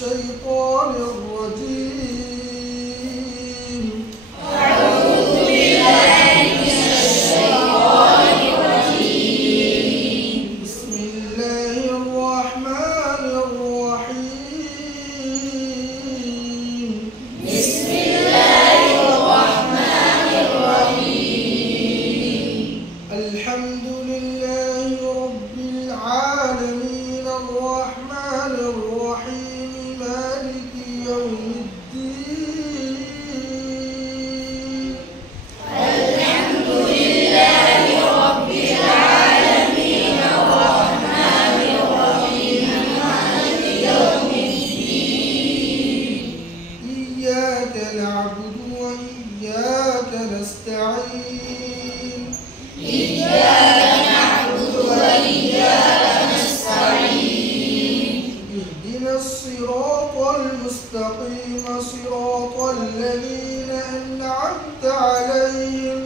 الشيطان الرجيم. أعوذ بالله من الشيطان الرجيم. بسم الله الرحمن الرحيم. بسم الله الرحمن الرحيم. الحمد لله رب العالمين الرحمن الرحيم مالك يوم الدين. الحمد لله رب العالمين الرحمن الرحيم مالك يوم الدين. إياك نعبد وإياك نستعين. إياك نعبد وإياك نستعين. اهدنا الصراط المستقيم صراط الذين أنعمت عليهم